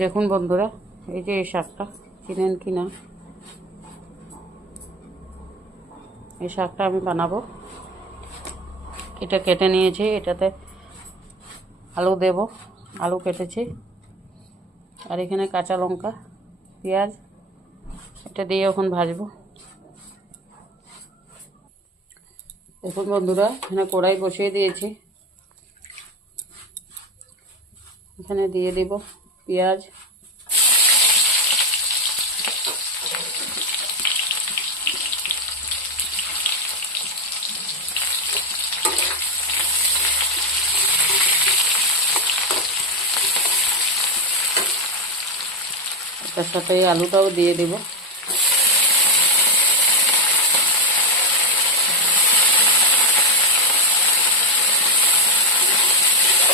দেখুন বন্ধুরা, এই যে এই শাকটা চিনেন কি না, এই শাকটা আমি বানাবো। এটা কেটে নিয়েছি, এটাতে আলু দেব, আলু কেটেছি, আর এখানে কাঁচা লঙ্কা, পেঁয়াজ, এটা দিয়ে এখন ভাজবো। দেখুন বন্ধুরা, এখানে কড়াই বসিয়ে দিয়েছি, এখানে দিয়ে দেব পেঁয়াজ, তার সাথে আলুটাও দিয়ে দেব।